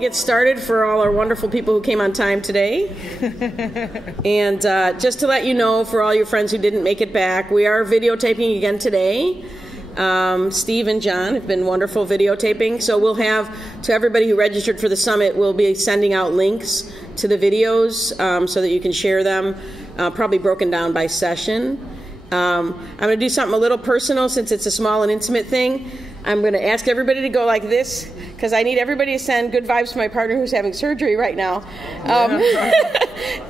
get started for all our wonderful people who came on time today. And just to let you know, for all your friends who didn't make it back, we are videotaping again today. Steve and John have been wonderful videotaping. So we'll have, to everybody who registered for the summit, we'll be sending out links to the videos so that you can share them, probably broken down by session. I'm going to do something a little personal since it's a small and intimate thing. I'm going to ask everybody to go like this because I need everybody to send good vibes to my partner who's having surgery right now.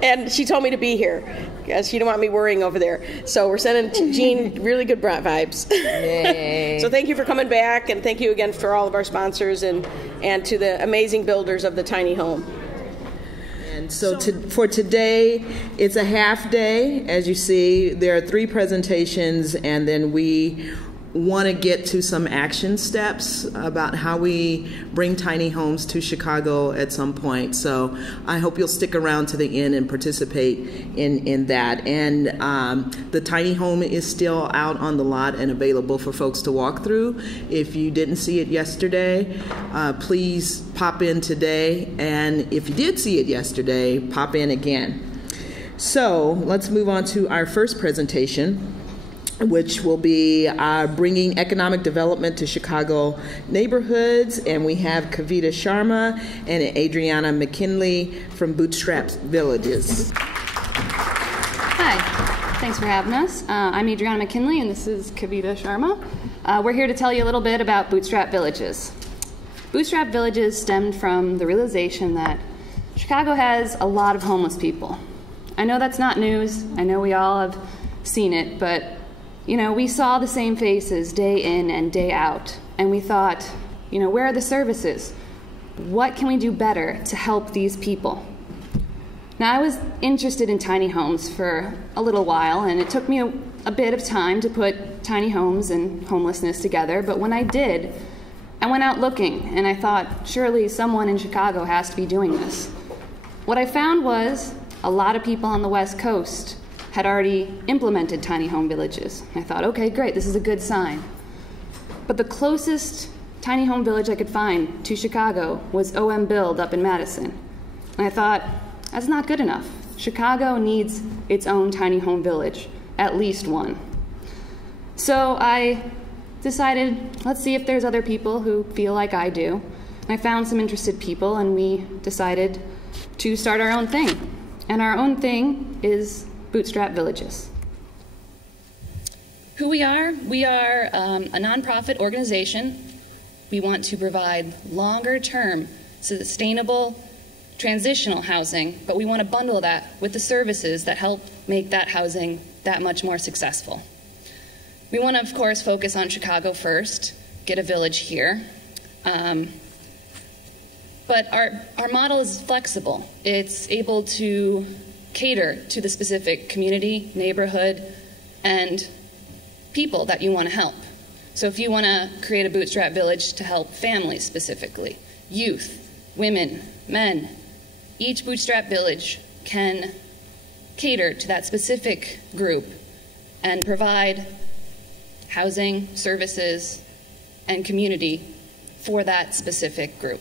And she told me to be here because she didn't want me worrying over there. So we're sending Jean really good vibes. Yay. So thank you for coming back, and thank you again for all of our sponsors and to the amazing builders of the tiny home. And so for today, it's a half day. As you see, there are 3 presentations, and then we want to get to some action steps about how we bring tiny homes to Chicago at some point. So I hope you'll stick around to the end and participate in that. And the tiny home is still out on the lot and available for folks to walk through. If you didn't see it yesterday, please pop in today. And if you did see it yesterday, pop in again. So let's move on to our first presentation, which will be bringing economic development to Chicago neighborhoods. And we have Kavita Sharma and Adrianna McKinley from Bootstrap Villages. Hi, thanks for having us. I'm Adrianna McKinley, and this is Kavita Sharma. We're here to tell you a little bit about Bootstrap Villages. Bootstrap Villages stemmed from the realization that Chicago has a lot of homeless people. I know that's not news. I know we all have seen it, but you know, we saw the same faces day in and day out, and we thought, you know, where are the services? What can we do better to help these people? Now, I was interested in tiny homes for a little while, and it took me a bit of time to put tiny homes and homelessness together, but when I did, I went out looking, and I thought, surely someone in Chicago has to be doing this. What I found was a lot of people on the West Coast had already implemented tiny home villages. I thought, okay, great, this is a good sign. But the closest tiny home village I could find to Chicago was OM Build up in Madison. And I thought, that's not good enough. Chicago needs its own tiny home village, at least one. So I decided, let's see if there's other people who feel like I do. And I found some interested people, and we decided to start our own thing. And our own thing is Bootstrap Villages. Who we are a nonprofit organization. We want to provide longer-term, sustainable, transitional housing, but we want to bundle that with the services that help make that housing that much more successful. We want to, of course, focus on Chicago first, get a village here. But our model is flexible. It's able to cater to the specific community, neighborhood, and people that you want to help. So if you want to create a Bootstrap Village to help families specifically, youth, women, men, each Bootstrap Village can cater to that specific group and provide housing, services, and community for that specific group.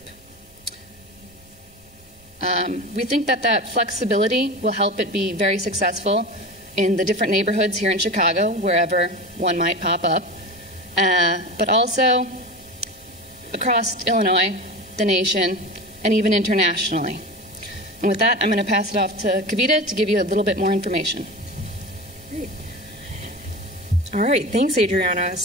We think that flexibility will help it be very successful in the different neighborhoods here in Chicago, wherever one might pop up, but also across Illinois, the nation, and even internationally. And with that, I'm going to pass it off to Kavita to give you a little bit more information. Great. All right, thanks, Adrianna.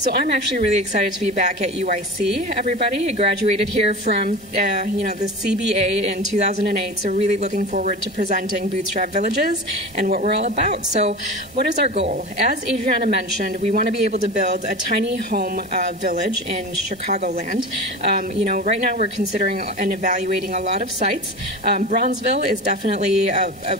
So I'm actually really excited to be back at UIC, everybody. I graduated here from the CBA in 2008, so really looking forward to presenting Bootstrap Villages and what we're all about. So what is our goal? As Adrianna mentioned, we want to be able to build a tiny home village in Chicagoland. Right now we're considering and evaluating a lot of sites. Brownsville is definitely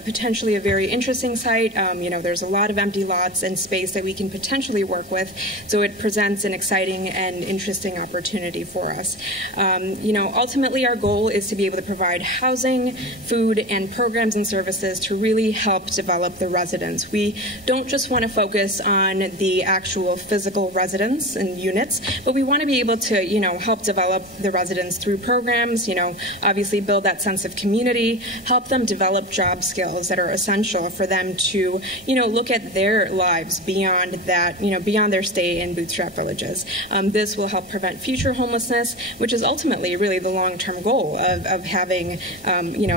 potentially a very interesting site. There's a lot of empty lots and space that we can potentially work with, so it presents an exciting and interesting opportunity for us. Ultimately our goal is to be able to provide housing, food, and programs and services to really help develop the residents. We don't just want to focus on the actual physical residents and units, but we want to be able to, help develop the residents through programs, obviously build that sense of community, help them develop job skills that are essential for them to, look at their lives beyond that, beyond their stay in Bootstrap Villages. This will help prevent future homelessness, which is ultimately really the long-term goal of having,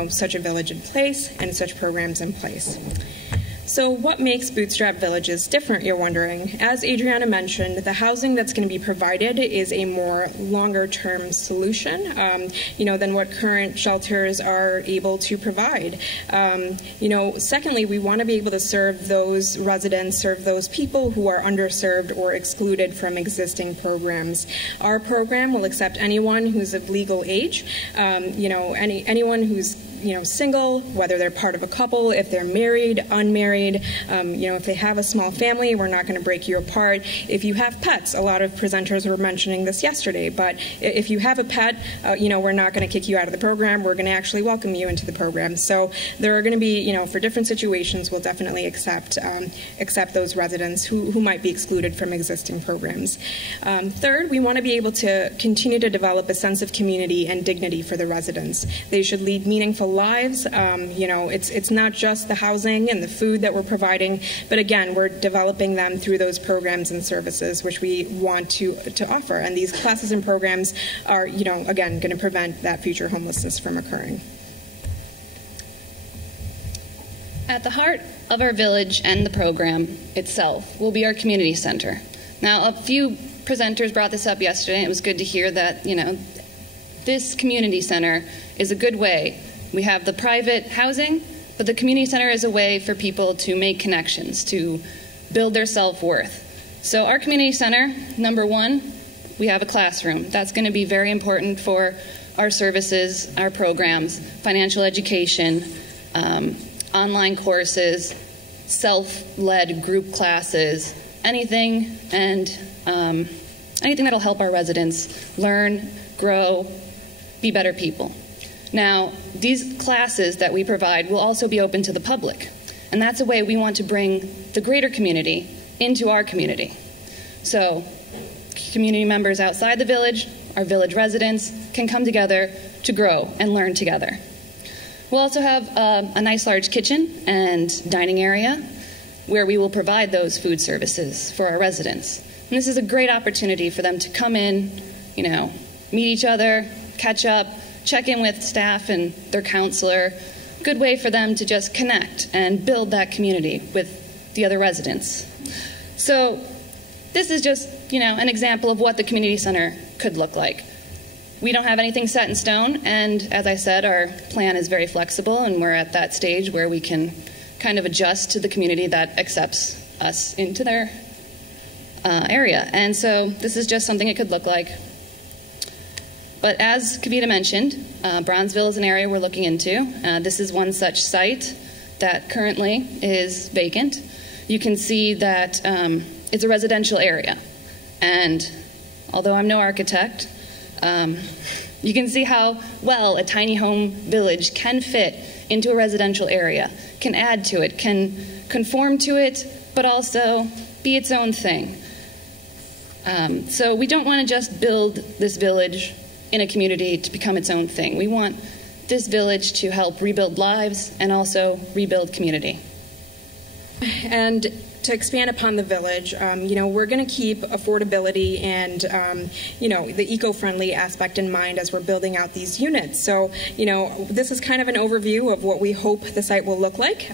such a village in place and such programs in place. So what makes Bootstrap Villages different, you're wondering? As Adrianna mentioned, the housing that's going to be provided is a more longer-term solution, than what current shelters are able to provide. Secondly, we want to be able to serve those residents, serve those people who are underserved or excluded from existing programs. Our program will accept anyone who's of legal age, anyone who's single, whether they're part of a couple, if they're married, unmarried, if they have a small family, we're not going to break you apart. If you have pets, a lot of presenters were mentioning this yesterday, but if you have a pet, we're not going to kick you out of the program. We're going to actually welcome you into the program. So there are going to be, for different situations, we'll definitely accept those residents who might be excluded from existing programs. Third, we want to be able to continue to develop a sense of community and dignity for the residents. They should lead meaningful lives. It's not just the housing and the food that we're providing, but again, we're developing them through those programs and services which we want to offer. And these classes and programs are, again, going to prevent that future homelessness from occurring. At the heart of our village and the program itself will be our community center. Now, a few presenters brought this up yesterday, and it was good to hear that, this community center is a good way. We have the private housing, but the community center is a way for people to make connections, to build their self-worth. So our community center, number one, we have a classroom. That's going to be very important for our services, our programs, financial education, online courses, self-led group classes, anything that'll help our residents learn, grow, be better people. Now, these classes that we provide will also be open to the public, and that's a way we want to bring the greater community into our community. So, community members outside the village, our village residents, can come together to grow and learn together. We'll also have a nice large kitchen and dining area where we will provide those food services for our residents. And this is a great opportunity for them to come in, meet each other, catch up, check in with staff and their counselor. Good way for them to just connect and build that community with the other residents. So this is just, an example of what the community center could look like. We don't have anything set in stone, and as I said, our plan is very flexible, and we're at that stage where we can kind of adjust to the community that accepts us into their area. And so this is just something it could look like. But as Kavita mentioned, Bronzeville is an area we're looking into. This is one such site that currently is vacant. You can see that it's a residential area. And although I'm no architect, you can see how well a tiny home village can fit into a residential area, can add to it, can conform to it, but also be its own thing. So we don't want to just build this village in a community to become its own thing. We want this village to help rebuild lives and also rebuild community. And to expand upon the village, we're going to keep affordability and, the eco-friendly aspect in mind as we're building out these units. So, this is kind of an overview of what we hope the site will look like.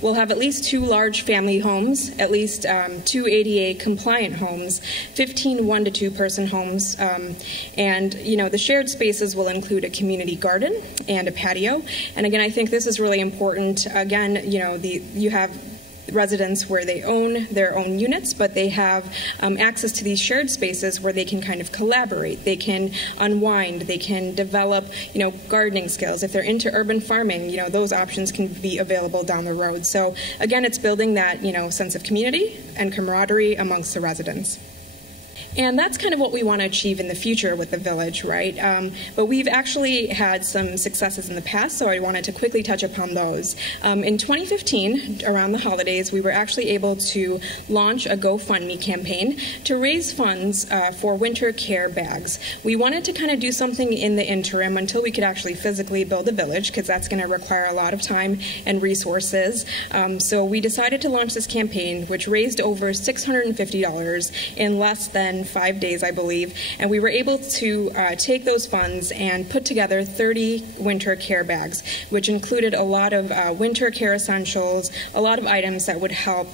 We'll have at least 2 large family homes, at least 2 ADA compliant homes, 15 1- to 2-person homes, and, the shared spaces will include a community garden and a patio. And again, I think this is really important. Again, you have residents where they own their own units, but they have access to these shared spaces where they can kind of collaborate, they can unwind, they can develop, gardening skills. If they're into urban farming, those options can be available down the road. So again, it's building that, sense of community and camaraderie amongst the residents. And that's kind of what we want to achieve in the future with the village, right? But we've actually had some successes in the past, so I wanted to quickly touch upon those. In 2015, around the holidays, we were actually able to launch a GoFundMe campaign to raise funds for winter care bags. We wanted to kind of do something in the interim until we could actually physically build a village, because that's going to require a lot of time and resources. So we decided to launch this campaign, which raised over $650 in less than 5 days, I believe, and we were able to take those funds and put together 30 winter care bags, which included a lot of winter care essentials, a lot of items that would help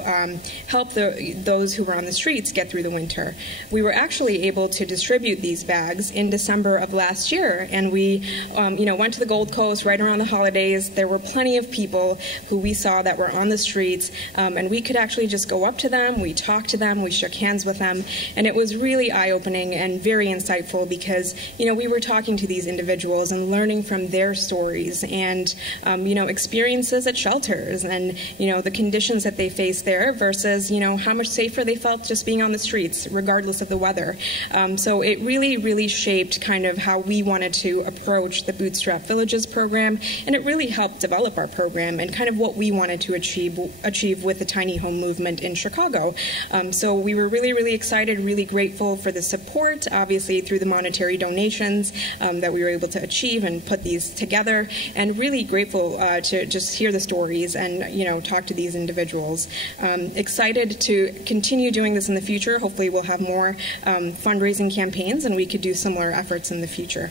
those who were on the streets get through the winter. We were actually able to distribute these bags in December of last year, and we went to the Gold Coast right around the holidays. There were plenty of people who we saw that were on the streets, and we could actually just go up to them, we talked to them, we shook hands with them, and it was really eye-opening and very insightful because, we were talking to these individuals and learning from their stories and, experiences at shelters and, the conditions that they faced there versus, how much safer they felt just being on the streets, regardless of the weather. So it really, really shaped kind of how we wanted to approach the Bootstrap Villages program, and it really helped develop our program and kind of what we wanted to achieve with the tiny home movement in Chicago. So we were really, really excited, really grateful for the support, obviously through the monetary donations that we were able to achieve and put these together, and really grateful to just hear the stories and talk to these individuals. Excited to continue doing this in the future. Hopefully we'll have more fundraising campaigns and we could do similar efforts in the future.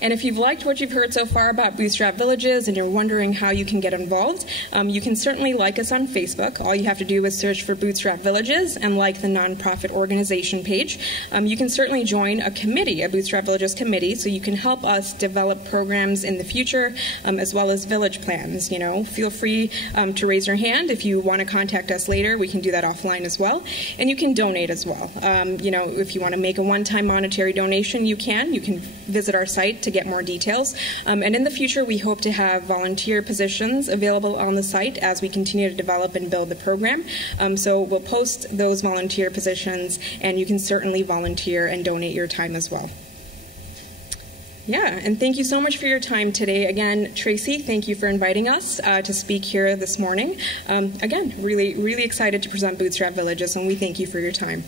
And if you've liked what you've heard so far about Bootstrap Villages and you're wondering how you can get involved, you can certainly like us on Facebook. All you have to do is search for Bootstrap Villages and like the nonprofit organization page. You can certainly join a committee, a Bootstrap Villages committee, so you can help us develop programs in the future as well as village plans. Feel free to raise your hand. If you want to contact us later, we can do that offline as well. And you can donate as well. If you want to make a one-time monetary donation, you can. You can visit our site to get more details. And in the future, we hope to have volunteer positions available on the site as we continue to develop and build the program. So we'll post those volunteer positions, and you can certainly volunteer and donate your time as well. Yeah, and thank you so much for your time today. Again, Tracy, thank you for inviting us to speak here this morning. Again, really, really excited to present Bootstrap Villages, and we thank you for your time.